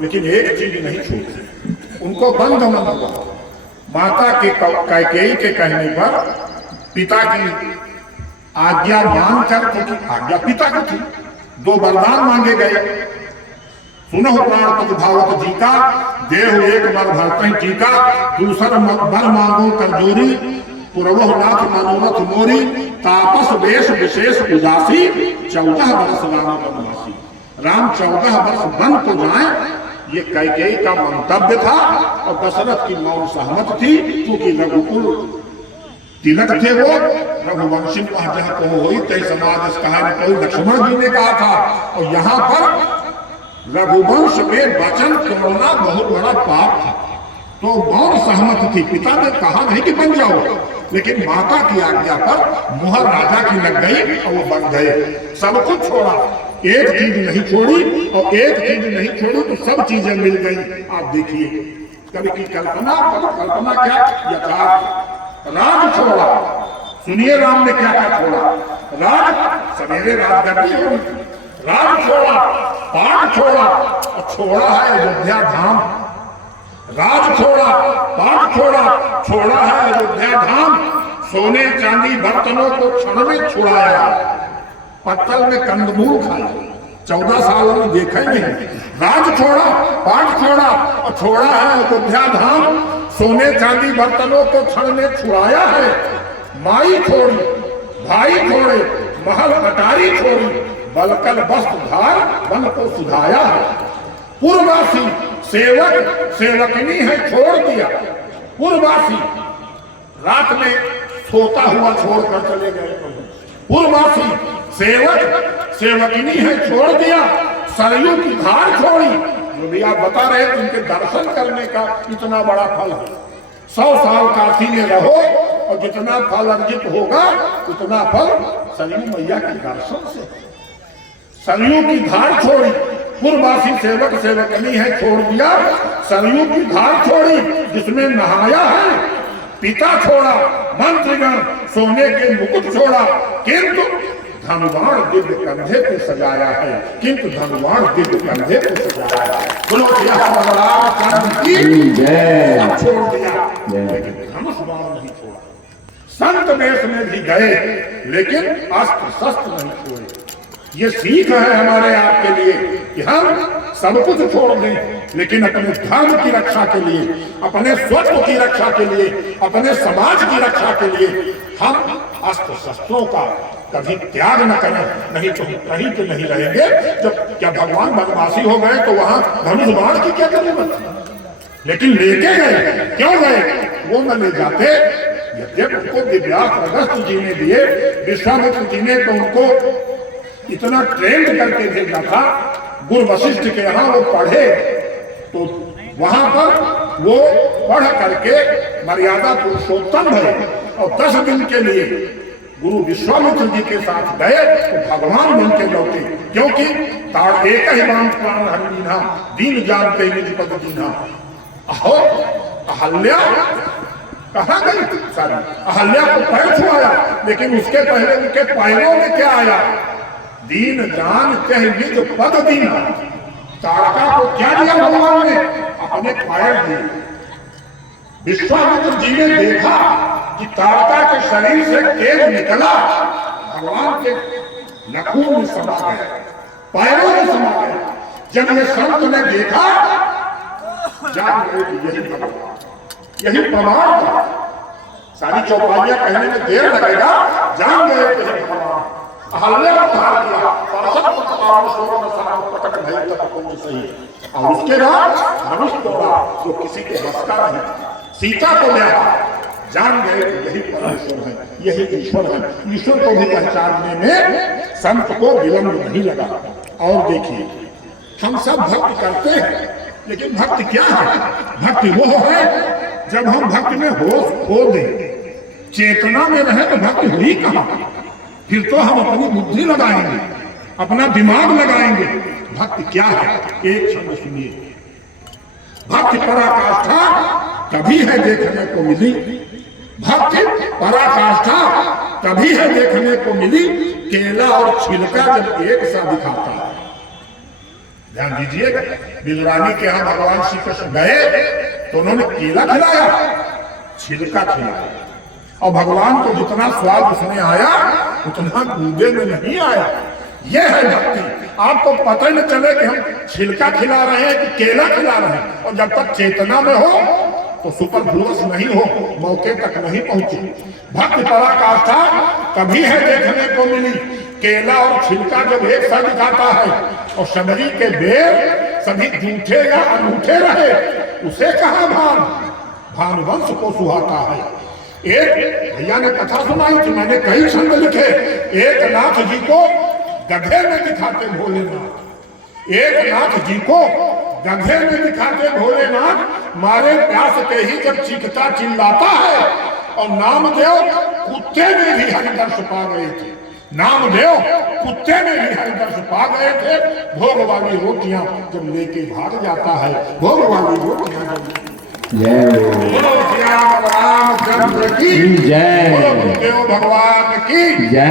लेकिन एक चीज नहीं छूटी, उनको बंध मन हुआ। माता के कैकेयी के कहने पर पिता की आज्ञा मानकर, क्योंकि आज्ञा पिता की थी, दो वरदान मांगे गए। सुनो प्राणपति भावत जी का, देह एक बर भरतहि टीका, दूसर बर मांगो कर जोरी, पुरवह नाथ मनोरथ मोरी, तापस वेश विशेष उदासी, 14 वर्ष राम वनवासी। राम 14 वर्ष वन को जाए, ये कैकेयी का मंतव्य था। और दशरथ की मौन सहमत थी, क्योंकि रघुकुल तिलक थे वो। रघुवंशी को हुई तय समाज कोई लक्ष्मण जी ने कहा था। और यहाँ पर रघुवंश में वचन तोड़ना बहुत बड़ा पाप था, तो मौन सहमत थी। पिता ने कहा नहीं कि बन जाओ, लेकिन माता की आज्ञा पर मुहर राजा की लग गई और वो बन गए। सब कुछ छोड़ा, एक चीज नहीं छोड़ी, और एक चीज नहीं छोड़ी तो सब चीजें मिल गई। आप देखिए, कभी की कल्पना क्या, यथार्थ। राज छोड़ा, सुनिए राम ने क्या क्या छोड़ा। राज सवेरे राजगद्दी होगी, राज छोड़ा, पाठ छोड़ा, और छोड़ा है अयोध्या धाम। राज छोड़ा, पाठ छोड़ा, छोड़ा है अयोध्या धाम। सोने चांदी बर्तनों को क्षण में छुड़ाया, पत्तल में कंदमूल खाया, 14 सालों में देखा ही नहीं। राज छोड़ा, पाठ छोड़ा, और छोड़ा है अयोध्या धाम। सोने चांदी बर्तनों को क्षण में छुड़ाया है। माई छोड़ी, भाई छोड़े, महल अटारी छोड़ी, बलकल वस्त्र धार वन को सुधाया है। पूर्ववासी सेवक सेवकनी है छोड़ दिया। पूर्ववासी रात में सोता हुआ छोड़कर चले गए। पूर्ववासी सेवक सेवकनी है छोड़ दिया, सरयू की धार छोड़ी। जो भी आप बता रहे थे, उनके दर्शन करने का इतना बड़ा फल है। 100 साल काशी में रहो और जितना फल अर्जित होगा उतना फल सरयू मैया के दर्शन से। सरयू की धार छोड़ी, पूर्ववासी सेवक सेवकनी है छोड़ दिया, सरयू की धार छोड़ी जिसमें नहाया है। पिता छोड़ा, मंत्रीगण सोने के मुकुट छोड़ा, किंतु धनुवाण दिव्य कंधे पे सजाया है। किंतु धनुवाण दिव्य कंधे पे सजाया है। बोलो की जय। छोड़ दिया, लेकिन धनुष बाण नहीं छोड़ा। संत वेश में भी गए, लेकिन अस्त्र शस्त्र नहीं छोड़े। ये सीख है हमारे आपके लिए कि हम सब कुछ छोड़ दें, लेकिन अपने धर्म की रक्षा के लिए, अपने स्वत्व की रक्षा के लिए, अपने समाज की रक्षा के लिए हम अस्त्र शस्त्रों का कभी त्याग न करें। नहीं तो कहीं तो नहीं रहेंगे। जब क्या भगवान वनवासी हो गए तो वहां धनुष बाण की क्या जरूरत थी? लेकिन लेके गए, क्यों गए? वो न ले जाते। जब उनको दिव्यास्त्र अगस्त्य जी ने दिए, विश्वामित्र जी ने तो उनको इतना ट्रेंड करके भेजा था। गुरु वशिष्ठ के यहाँ वो पढ़े, तो वहां पर वो पढ़ करके मर्यादा पुरुषोत्तम है। और 10 दिन के लिए गुरु विश्वामित्र जी के साथ गए तो भगवान बन के लौटे। क्योंकि ताड़ एक ही राम प्राण हरिना, दीन जानते निज पद दीना। अहल्या कहाँ गई? सारी अहल्या को पैर छुआया, लेकिन उसके पहले उनके पैरों में क्या आया? दीन जान कह निज पद दीना। ताड़का को क्या दिया भगवान ने? अपने पैर दिए। विश्वामित्र जी ने देखा कि ताड़का के शरीर से तेज निकला, भगवान के नखून में समा गया, पैरों में समा गया। जब ये संत ने देखा, जान गए कि यही भगवान, यही प्रमाण था। सारी चौपाइयां कहने में देर लगेगा, जान गए कि यही भगवान। अहल्या उतार दिया, और उसके बाद धनुष तोड़ा जो किसी के बस का नहीं। सीता को ले जान गए यही परमेश्वर है, यही ईश्वर है। ईश्वर को भी पहचानने में संत को विलंब नहीं लगा। और देखिए, हम सब भक्ति करते हैं, लेकिन भक्ति क्या है? भक्ति वो है जब हम भक्ति में होश खो दें, चेतना में रहे तो भक्ति हुई कहाँ? फिर तो हम अपनी बुद्धि लगाएंगे, अपना दिमाग लगाएंगे। भक्ति क्या है? एक शब्द सुनिए, भक्ति पराकाष्ठा कभी है देखने को मिली। भक्ति पराकाष्ठा कभी है देखने को मिली। केला और छिलका जब एक सा दिखाता है, ध्यान दीजिएगा, बिलरानी के यहाँ भगवान श्री कृष्ण गए तो उन्होंने केला खिलाया, छिलका खिलाया, और भगवान को जितना स्वाद उसमें आया उतना कूदे में नहीं आया। यह है भक्ति। आपको पता न चले कि हम छिलका खिला रहे हैं कि केला खिला रहे हैं, और जब तक चेतना में हो तो सुपरफ्लुअस नहीं हो, मौके तक नहीं पहुंची। भक्ति पराकाष्ठा कभी है देखने को मिली, केला और छिलका जब एक साथ दिखाता है और शबरी के बेर सभी झूठे या अनूठे रहे, उसे कहा भान, भानुवंश को सुहाता है। एक भैया ने कथा सुनाई थी, मैंने कई छंद लिखे। एक नाथ जी को गधे में दिखाते भोलेनाथ, एक नाथ जी को गधे में दिखाते भोलेनाथ, मारे प्यास के ही जब चीखता चिल्लाता है, और नामदेव कुत्ते में भी हरिदर्श पा गए थे, नामदेव कुत्ते में भी हरिदर्श पा गए थे। भोग वाली रोटियां जब लेके भाग जाता है, भोग वाली रोटियां जय रामचंद्र की जय, भगवान की जय।